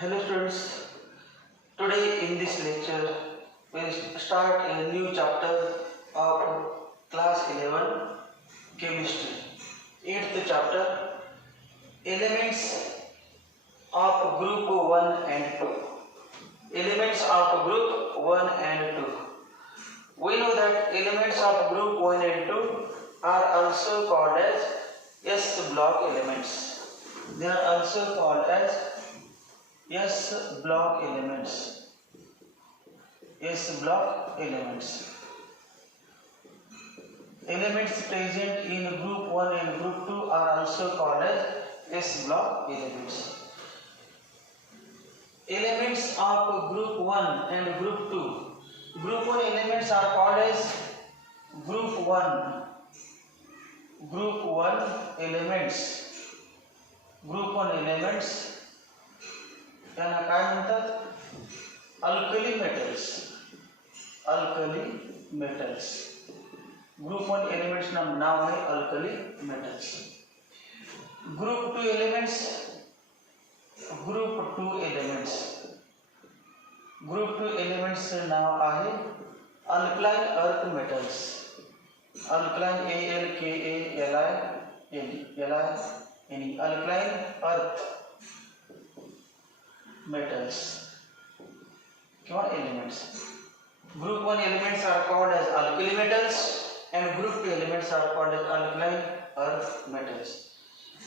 Hello students, today in this lecture we start a new chapter of class 11 chemistry. 8th chapter, elements of group 1 and 2. Elements of group 1 and 2. We know that elements of group 1 and 2 are also called as S block elements. They are also called as S block elements. S block elements. Elements present in group 1 and group 2 are also called as S block elements. Elements of group 1 and group 2. Group 1 elements are called as group 1. Group 1 elements. Group 1 elements त्यांना काय म्हणतात? Alkali metals. Alkali metals. Group 1 elements नाव आहे alkali metals. Group 2 elements. Group 2 elements. Group 2 elements नाव आहे alkaline earth metals. Alkaline ALKALINE alkaline earth metals किंवा elements. Group 1 elements are called as alkali metals and group 2 elements are called as alkaline earth metals.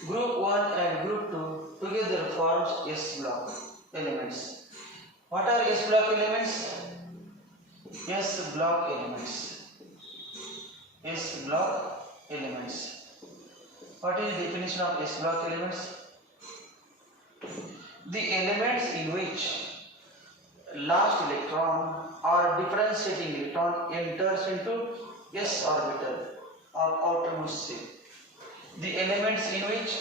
Group 1 and group 2 together forms S block elements. What are S block elements? S block elements. S block elements. What is the definition of S block elements? The elements in which last electron or differentiating electron enters into S orbital of outermost shell. The elements in which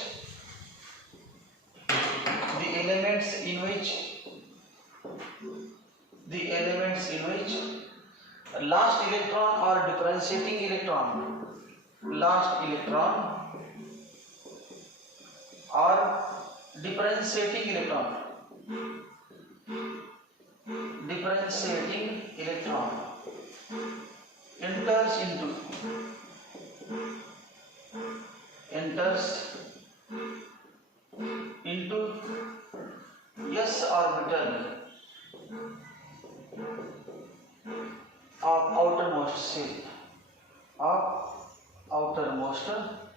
last electron or differentiating electron or differentiating electron enters into S orbital of outermost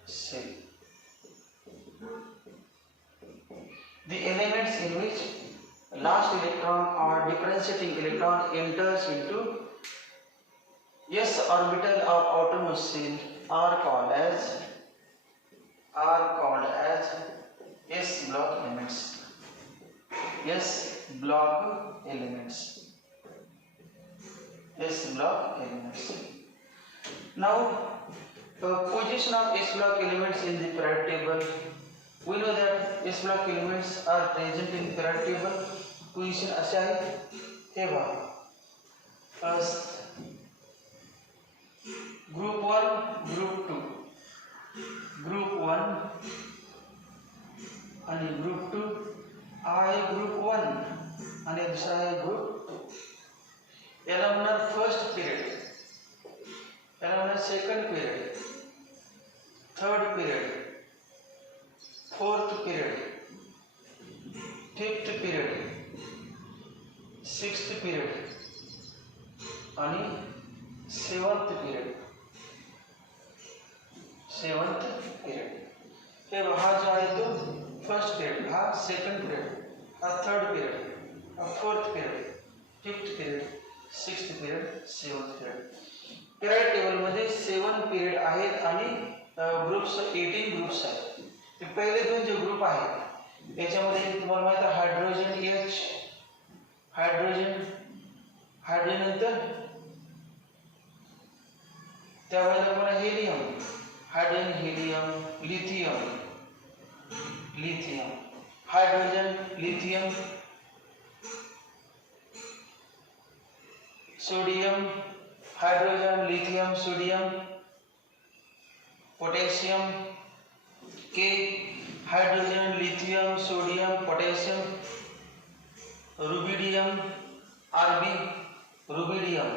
shell. The elements in which last electron or differentiating electron enters into S orbital of outermost shell are called as S block elements. S block elements. S block elements. Now, the position of S block elements in the periodic table. We know that S block elements are present in periodic table. Position असे आहे हे बघा. First group 1, group 2. Group 1 आणि group 2 आहे group 1 आणि दुसरा आहे group 2. याला म्हणणार फर्स्ट पिरियड, याला म्हणणार second period, third period, fourth period, fifth period, sixth period आणि सेवंथ पीरियड. हे हा जो आहे तो फर्स्ट पीरियड, हा सेकंड पीरियड, हा थर्ड पीरियड, हा fourth period, fifth period, sixth period, seventh period. Period टेबलमध्ये 7 पीरियड आहेत आणि ग्रुप्स 18 ग्रुप्स आहेत. ते पहिले दोन जे ग्रुप आहेत याच्यामध्ये तुम्हाला माहिती आहे हायड्रोजन H, हायड्रोजन नंतर त्यावेळेला पुन्हा helium, hydrogen, helium, lithium, hydrogen, lithium, sodium, hydrogen, lithium, sodium, potassium, K, hydrogen, lithium, sodium, potassium, rubidium, Rb rubidium,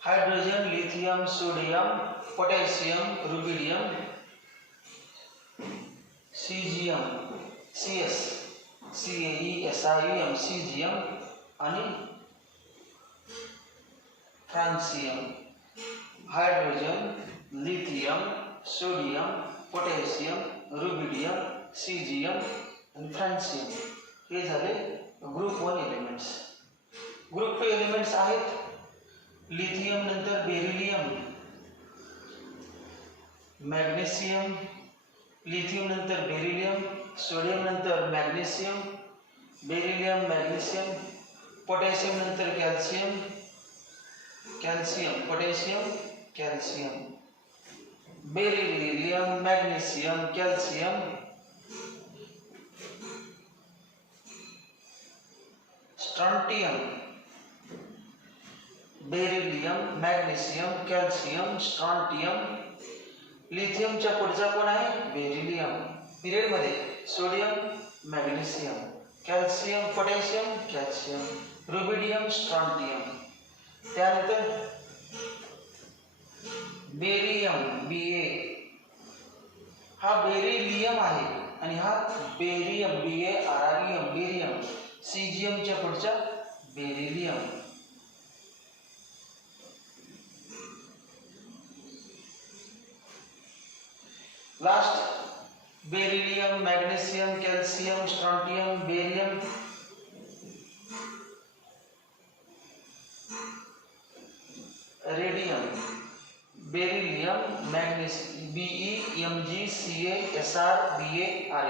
hydrogen, lithium, sodium, potassium, rubidium, caesium, CS, Caesium, caesium आणि francium, hydrogen, lithium, sodium, potassium, rubidium, caesium आणि francium. हे झाले group 1 elements. Group 2 elements आहेत lithium नंतर beryllium, magnesium, lithium नंतर beryllium, sodium नंतर magnesium, beryllium, magnesium, potassium नंतर calcium, calcium, potassium, calcium, beryllium, magnesium, calcium, strontium, beryllium, magnesium, calcium, strontium. लिथियमच्या पुढचा कोण आहे? बेरिलियम. पिरियड मध्ये sodium, magnesium, calcium, potassium, calcium, rubidium, strontium. त्यानंतर बेरियम, Ba, हा बेरिलियम आहे आणि हा बेरियम, Barium, बेरियम. सीजियमच्या पुढचा beryllium. Last beryllium, magnesium, calcium, strontium, barium, radium, beryllium, magnesium, BeMgCaSr, Ba, Ra.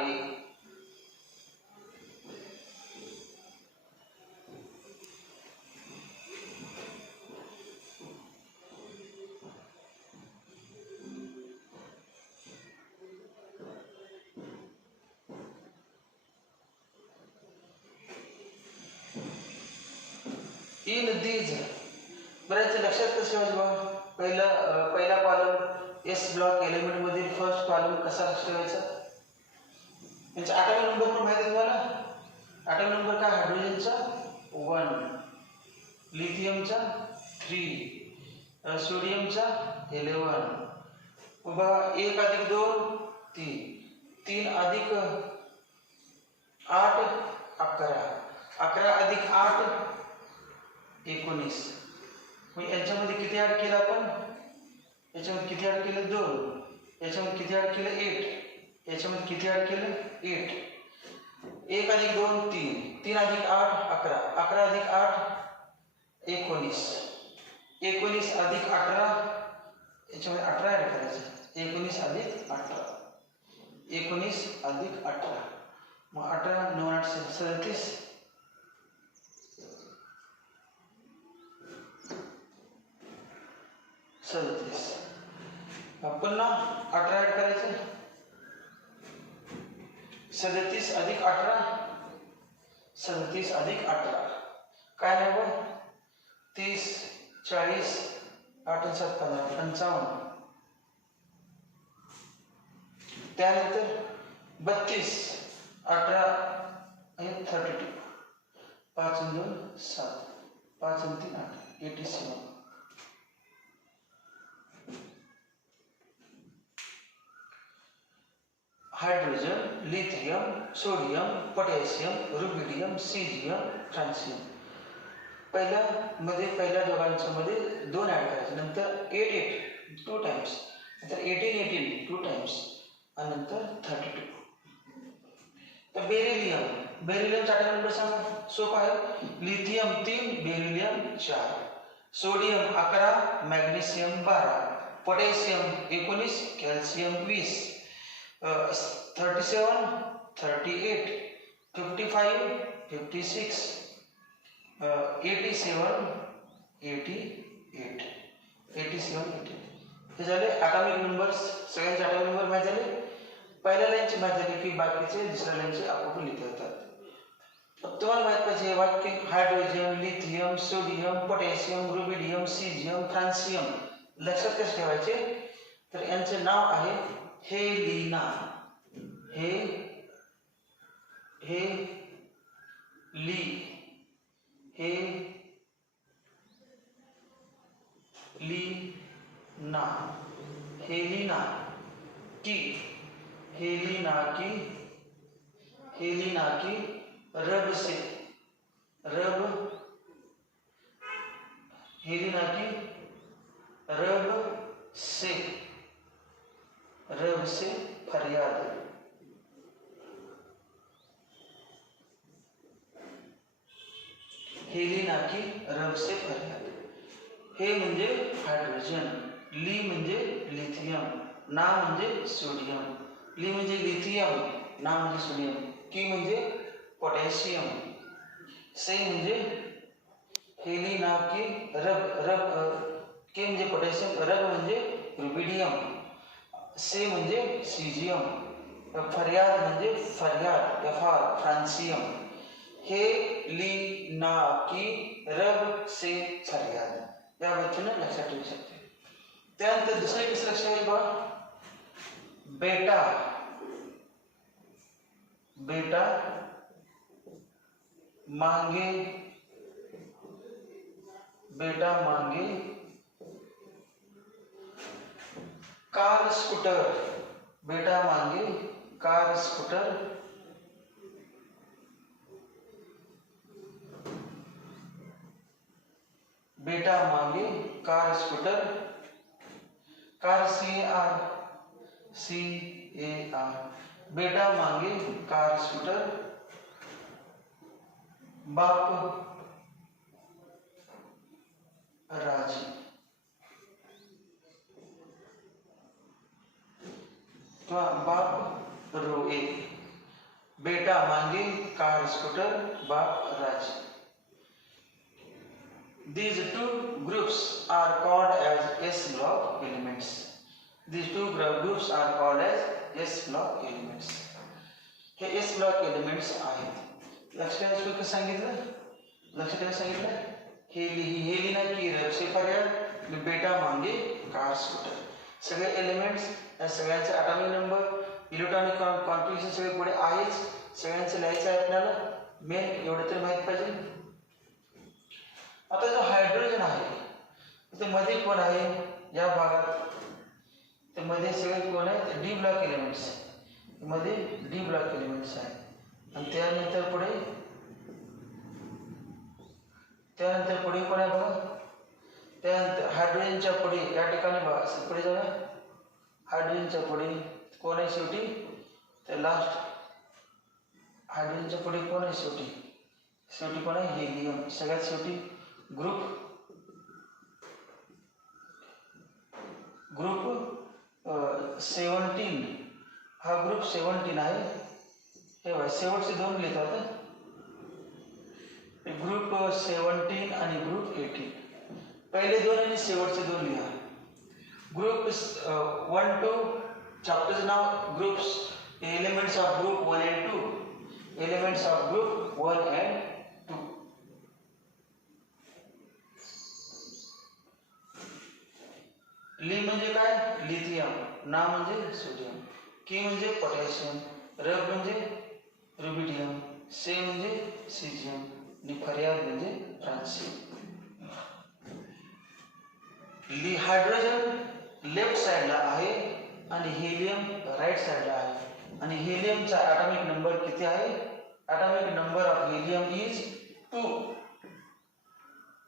In these बऱ्याच लक्षात कसं ठेवायचं बघा. पहिला कॉलम एस ब्लॉक एलिमेंट मधील फर्स्ट कॉलम कसा लक्षात ठेवायचा. यांचा ॲटॉमिक नंबर पण माहिती आहे तुम्हाला. ॲटॉमिक नंबर काय? हायड्रोजनचा 1, लिथियमचा 3, सोडियमचा 11. बघा 1 अधिक 2 3, 3 अधिक 8 11, 11 अधिक 8 19. मग याच्यामध्ये किती ॲड केलं आपण? याच्यामध्ये किती ॲड केलं? 2. याच्यामध्ये किती ॲड केलं? 8. याच्यामध्ये किती ॲड केलं? 8. 1 अधिक 2 3, 3 अधिक 8 11, 11 अधिक 8 19, 19 अधिक 18, याच्यामध्ये 18 ॲड करायचं. 19 अधिक 18, 19 अधिक 18, मग 18 9 8 37, पुन्हा 18 ॲड करायचं. 37 अधिक 18, 37 अधिक 18 काय नाही बघ 30 40 8 7 55. त्यानंतर 32 18 आणि 32, 5 आणि 2 7, 5 आणि 3 8, 87. Hydrogen, lithium, sodium, potassium, rubidium, caesium, francium. पहिल्या दोघांच्या मध्ये 2 ॲड करायचे. नंतर 8 8 2 टाइम्स, नंतर 18 18 2 टाइम्स आणि नंतर 32. तर बेरिलियमचा ॲटॉमिक नंबर सांगा. सोपा आहे. Lithium 3, beryllium 4, sodium 11, magnesium 12, potassium 19, calcium 20, 37 38 55 56, 87 88, 87 88. हे झाले ॲटॉमिक नंबर्स. सगळ्यांचे ॲटॉमिक नंबर माहीत झाले. पहिल्या लाईनची माहीत झाली की बाकीचे दुसऱ्या लाईनचे आपोआप लिहिता येतात. तुम्हाला माहीत पाहिजे हे वाक्य hydrogen, lithium, sodium, potassium, rubidium, caesium, francium लक्षात कसे ठेवायचे. तर यांचे नाव आहे हेलिना, हे ली, हे ली ना, हेलिना की, हेलिना की, हेलिना की, रब से, रब, हेलिना की रब से, रब से फरियाद, हेलिना की रब से फरियाद. हे म्हणजे हायड्रोजन, ली म्हणजे लिथियम, ना म्हणजे सोडियम, ली म्हणजे लिथियम, ना म्हणजे सोडियम, की म्हणजे पोटॅशियम, से म्हणजे हेलिना की रब, के म्हणजे पोटॅशियम, रब म्हणजे रुबिडियम, से म्हणजे सीजियम, फरियाद म्हणजे फरियाद, फ्रांसियम. हे ली ना की रब से फरियाद, या वचनं लक्षात ठेवू शकते. त्यानंतर दुसरे कसं लक्षात येईल बघा, बेटा, बेटा मांगे, बेटा मांगे कार स्कूटर, बेटा मांगे कार स्कूटर, बेटा मांगे कार स्कूटर, कार CAR, बेटा मांगे कार स्कूटर, बाप राजी, बाप रोए, बेटा मांगे कार स्कूटर, बाप राजी. These two groups are called as S block elements. These two groups are called as S block elements. हे S block elements आहेत. लक्षात सांगितलं, लक्षात सांगितलं, हेलिना की रब से फरियाद, बेटा मांगे कार स्कूटर, सगळे एलिमेंट्स, सगळ्यांचे ॲटॉमिक नंबर, इलेक्ट्रॉनिक कॉन्फिगरेशन सगळे पुढे आहेच, सगळ्यांचं लिहायचं आहे आपल्याला, मेन एवढं तरी माहीत पाहिजे. आता जो हायड्रोजन आहे ते मध्ये कोण आहे या भागात, ते मध्ये सगळे कोण आहेत, डी ब्लॉक एलिमेंट्स, मध्ये डी ब्लॉक एलिमेंट्स आहे. आणि त्यानंतर पुढे कोण आहे बघा, त्यानंतर हायड्रोजनच्या पुढे या ठिकाणी बघा, पुढे जाऊया, हायड्रोजनच्या पुढे कोण आहे शेवटी, तर लास्ट हायड्रोजनच्या पुढे कोण आहे शेवटी, शेवटी कोण आहे, हेलियम, सगळ्यात शेवटी ग्रुप 17, हा ग्रुप 17 आहे. हे बघा शेवटचे दोन लिहितात, ग्रुप 17 आणि ग्रुप 18, पहिले दोन आणि शेवटचे दोन लिहा. ग्रुप 1 2 चॅप्टरचं नाव groups, elements of group 1 and 2, elements of group 1 and 2. ली म्हणजे काय, लिथियम, ना म्हणजे सोडियम, की म्हणजे पोटॅशियम, रब म्हणजे रुबिडियम, से म्हणजे सीजियम आणि फरियाद म्हणजे फ्रान्सियम. हायड्रोजन लेफ्ट साइडला आहे आणि हेलियम राईट साइडला आहे, आणि हेलियमचा ॲटॉमिक नंबर किती आहे, atomic number of helium is 2.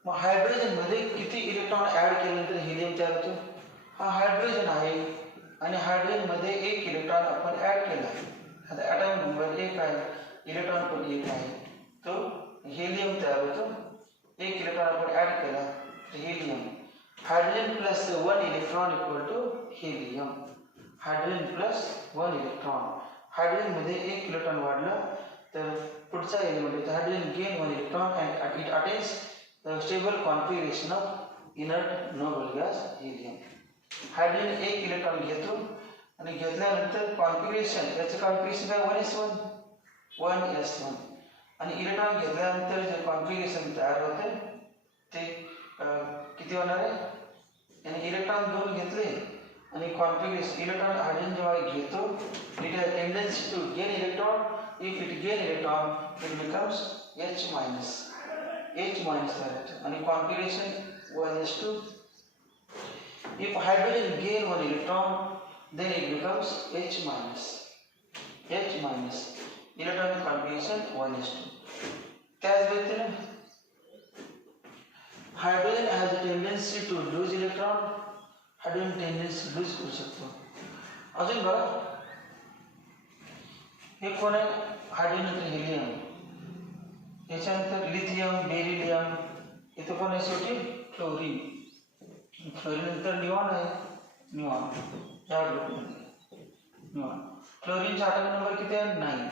मग हायड्रोजन मध्ये किती इलेक्ट्रॉन ऍड केल्यानंतर हेलियम तयार होतो, हा हायड्रोजन आहे आणि हायड्रोजन मध्ये एक इलेक्ट्रॉन आपण ऍड केला, आता ॲटॉमिक नंबर 1 आहे, इलेक्ट्रॉन पण 1 आहे, तो हेलियम तयार होतो. एक इलेक्ट्रॉन आपण ऍड केला तर helium, hydrogen plus 1 electron equal to helium, hydrogen plus 1 electron, hydrogen मध्ये एक इलेक्ट्रॉन वाढला तर पुढचा एलिमेंट होता hydrogen gain 1 electron and it attains the stable configuration of inert noble gas helium. Hydrogen एक इलेक्ट्रॉन घेतो आणि घेतल्यानंतर कॉन्फिगरेशन, याचं कॉन्फिगरेशन काय 1s1 आणि इलेक्ट्रॉन घेतल्यानंतर जे कॉन्फिगरेशन तयार होते ते किती होणार आहे, आणि इलेक्ट्रॉन 2 घेतले आणि कॉन्फिगरेशन, इलेक्ट्रॉन हायड्रोजन जेव्हा घेतो it has tendency to gain electron if it gain electron, it becomes H minus. H minus and configuration 1s2. If hydrogen gain one electron, then it becomes H minus. H minus. Electronic configuration 1s2. त्याच व्यतिरिक्त hydrogen has a tendency to lose electron. Hydrogen tendency to lose करू शकतो. अजून बघा हे कोण आहे hydrogen नंतर हेलियम याच्यानंतर लिथियम बेरिलियम इथे कोण आहे शेवटी क्लोरीन क्लोरीन नंतर निऑन आहे निऑन या ग्रुपमध्ये निऑन क्लोरीनचा ॲटॉमिक नंबर किती आहे 9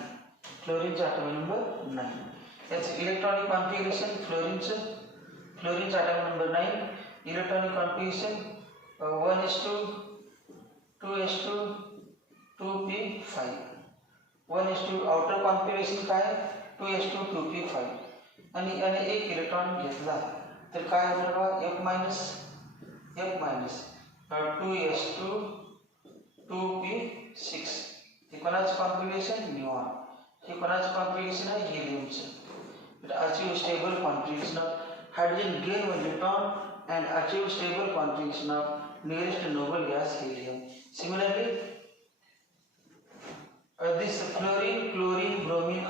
क्लोरीनचा ॲटॉमिक नंबर 9 याचे इलेक्ट्रॉनिक कॉन्फिगरेशन क्लोरीनचा atomic number 9 electronic configuration 1s2 2s2 2p5 1s2 outer configuration काय 2s2 2p5 आणि एक इलेक्ट्रॉन घेतला तर काय होणार बघा f मायनस 2s2 2p6 हे कोणाचं कॉन्फिगरेशन निऑन हे कोणाचं कॉन्फिगरेशन आहे हेलियमचं it achieve stable configuration of hydrogen gain one electron and achieve stable configuration of nearest noble gas helium. Similarly, this chlorine, bromine,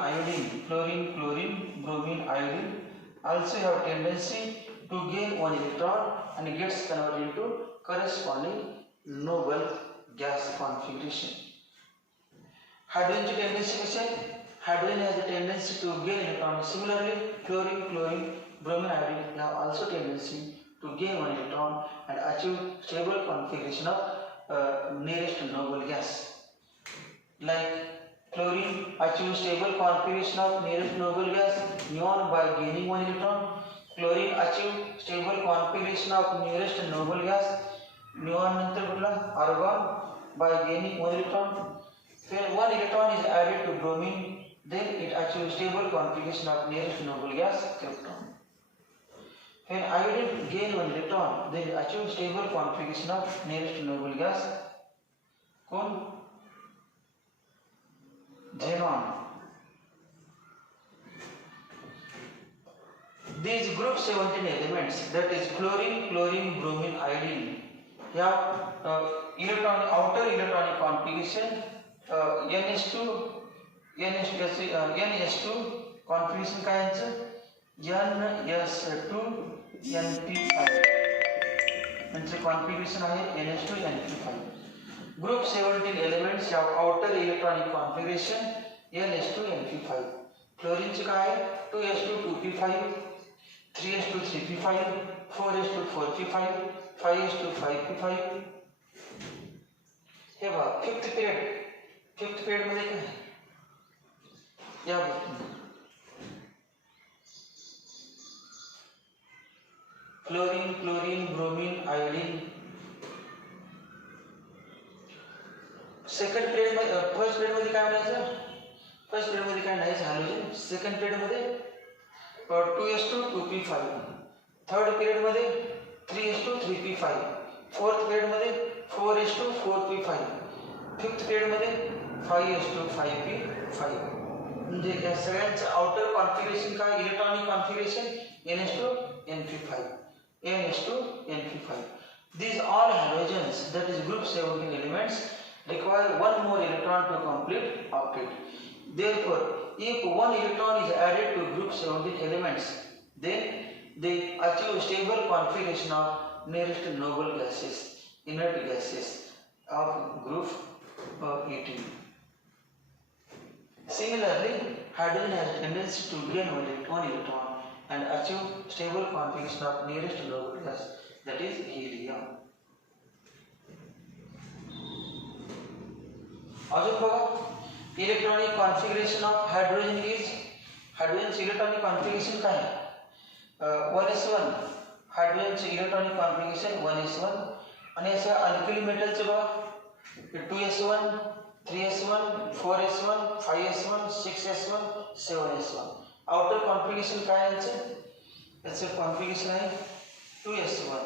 iodine also have tendency to gain one electron and gets converted into corresponding noble gas configuration. Hydrogen tendency कशी आहे? Hydrogen has a tendency to gain electron. Similarly, chlorine, bromine, iodine have also tendency to gain one electron and achieve stable configuration of nearest noble gas. Like chlorine achieves stable configuration of nearest noble gas neon by gaining one electron. Chlorine achieves stable configuration of nearest noble gas neon नंतर कुठला argon by gaining one electron. When one electron is added to bromine, then it achieves stable configuration of nearest noble gas krypton. When iodine gain one electron, then it achieves stable configuration of nearest noble gas Kaun xenon. These group 17 elements, that is chlorine, bromine, iodine, have outer electronic configuration ns2 configuration काय यांचं ns2 np5 यांचं configuration आहे ns2 np5. Group 17 elements have outer electronic configuration ns2 np5. Chlorine चे काय 2s2 2p5 3s2 3p5 4s2 4p5 5s2 5p5. हे बघा fifth period मध्ये काय या chlorine bromine iodine. Second period मध्ये फर्स्ट पिरियड मध्ये काय म्हणायचं फर्स्ट पिरियड मध्ये काय नाही हायड्रोजन. सेकंड पिरियड मध्ये 2s2 2p5. थर्ड पिरियड मध्ये 3s2 3p5. फोर्थ पिरियड मध्ये 4s2 4p5. फिफ्थ पिरियड मध्ये 5s2 5p5. म्हणजे या सगळ्यांचं आउटर कॉन्फिगरेशन काय electronic configuration ns2 np5 ns2 np5. These all halogens, that is group 17 elements, require one more electron to complete octet. Therefore, if one electron is added to group 17 elements, then they achieve stable configuration of nearest noble gases, inert gases of group 18. Similarly, hydrogen has a tendency to gain one electron and achieve stable configuration of nearest noble gas, that is helium. अजून बघा electronic configuration of hydrogen is हायड्रोजनचे electronic configuration काय आहे 1s1 हायड्रोजनचे electronic configuration 1s1 आणि असं alkali मेटलचे बघा 2s1 3s1 4s1 5s1 6s1 7s1. Outer configuration काय याचं कॉन्फिगरेशन आहे 2s1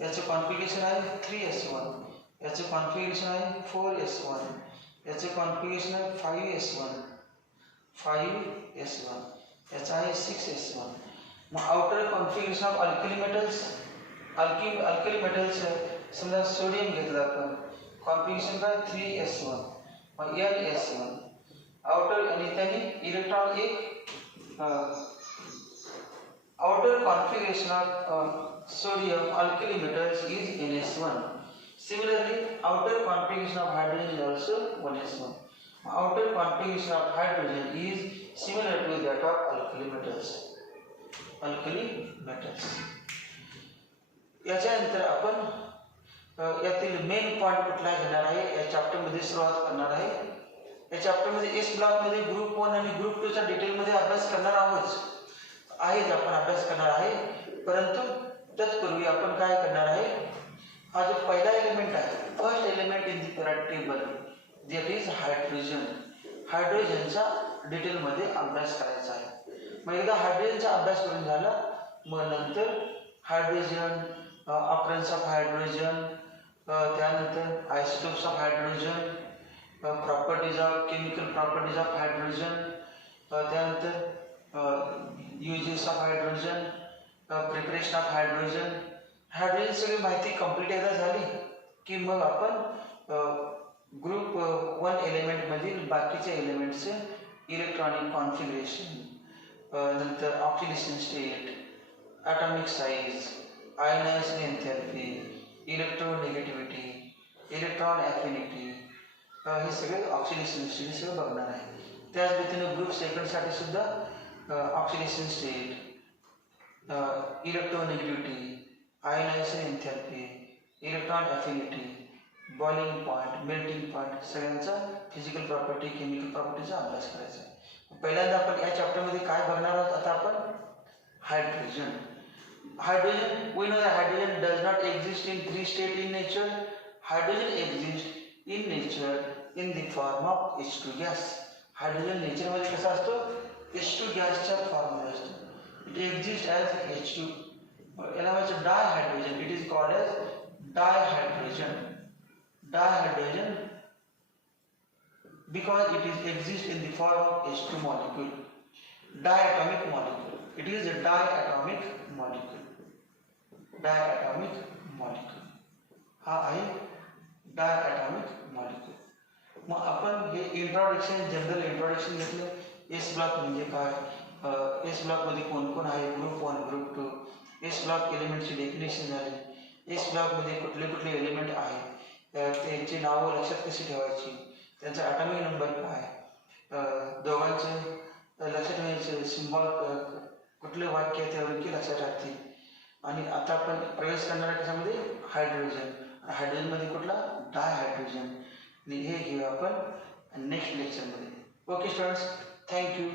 याचं कॉन्फिगरेशन आहे 3s1 याचे कॉन्फिगरेशन आहे 4s1 याचे कॉन्फिगरेशन आहे 5s1 5s1, याचा आहे 6s1. मग outer configuration of alkali metals, alkali metals समजा सोडियम घेतलं आपण, कॉन्फिगरेशन काय 3s1, मग Ls1 आउटर, आणि त्यांनी इलेक्ट्रॉन एक outer configuration of sodium alkali metals is NS1. Similarly, outer configuration of hydrogen is also 1s1. Outer configuration of hydrogen is similar to that of alkali metals. Alkali metals. याच्यानंतर आपण यातील main point कुठला घेणार आहे या chapter मध्ये सुरुवात करणार आहे. या चॅप्टर मध्ये एस ब्लॉक मध्ये ग्रुप 1 आणि ग्रुप 2 चा डिटेल मध्ये अभ्यास करणार आहोत. आपण अभ्यास करणार आहे, परंतु तत्पूर्वी आपण काय करणार आहे, हा जो पहिला एलिमेंट आहे, first element in the period table, that is hydrogen. हायड्रोजनचा डिटेल मध्ये अभ्यास करायचा आहे. मग एकदा हायड्रोजनचा अभ्यास करून झाला, मग नंतर हायड्रोजन, ऑकरन्स ऑफ हायड्रोजन, त्यानंतर isotopes of hydrogen, properties of chemical properties of hydrogen, त्यानंतर uses of hydrogen, preparation of hydrogen. Hydrogen सगळी माहिती कंप्लीट एकदा झाली की मग आपण ग्रुप 1 एलिमेंट मधील बाकीचे एलिमेंट्स इलेक्ट्रॉनिक कॉन्फिगरेशन, नंतर oxidation state, atomic size, ionization enthalpy, electronegativity, electron affinity, हे सगळे ऑक्सिडेशन स्टेट सगळं बघणार आहे. त्याच रीतीने ग्रुप 2 साठी सुद्धा oxidation state, electronegativity, ionization enthalpy, electron affinity, boiling point, melting point, सगळ्यांचा फिजिकल प्रॉपर्टी, केमिकल प्रॉपर्टीचा अभ्यास करायचा आहे. पहिल्यांदा आपण या चॅप्टरमध्ये काय बघणार आहोत, आता आपण hydrogen. Hydrogen, we know that hydrogen does not exist in 3 states in nature. Hydrogen exists in nature in the form of H2 gas. Hydrogen नेचरमध्ये कसा असतो, H2 गॅसच्या फॉर्ममध्ये असतो. It exist as H2. याला म्हणजे dihydrogen. It is called as dihydrogen. Dihydrogen because it is exist in the form of H2 molecule, diatomic molecule. It is a diatomic molecule. Diatomic molecule. हा आहे diatomic molecule. मग आपण हे introduction, general introduction घेतलं. S block म्हणजे काय, S block मध्ये कोण कोण आहे, ग्रुप 1, ग्रुप 2, एस ब्लॉक एलिमेंटची डेफिनेशन झाली. एस ब्लॉक मध्ये कुठले कुठले एलिमेंट आहेत, त्यांची नावं लक्षात कशी ठेवायची, त्यांचा ॲटॉमिक नंबर काय, दोघांचे लक्षात ठेवायचे सिम्बॉल, कुठले वाक्य त्यापैकी लक्षात राहतील. आणि आता आपण प्रवेश करणाऱ्या कशामध्ये, हायड्रोजन. हायड्रोजनमध्ये कुठला, डायहायड्रोजन. हे घेऊ आपण नेक्स्ट लेक्चरमध्ये. Okay students, thank you.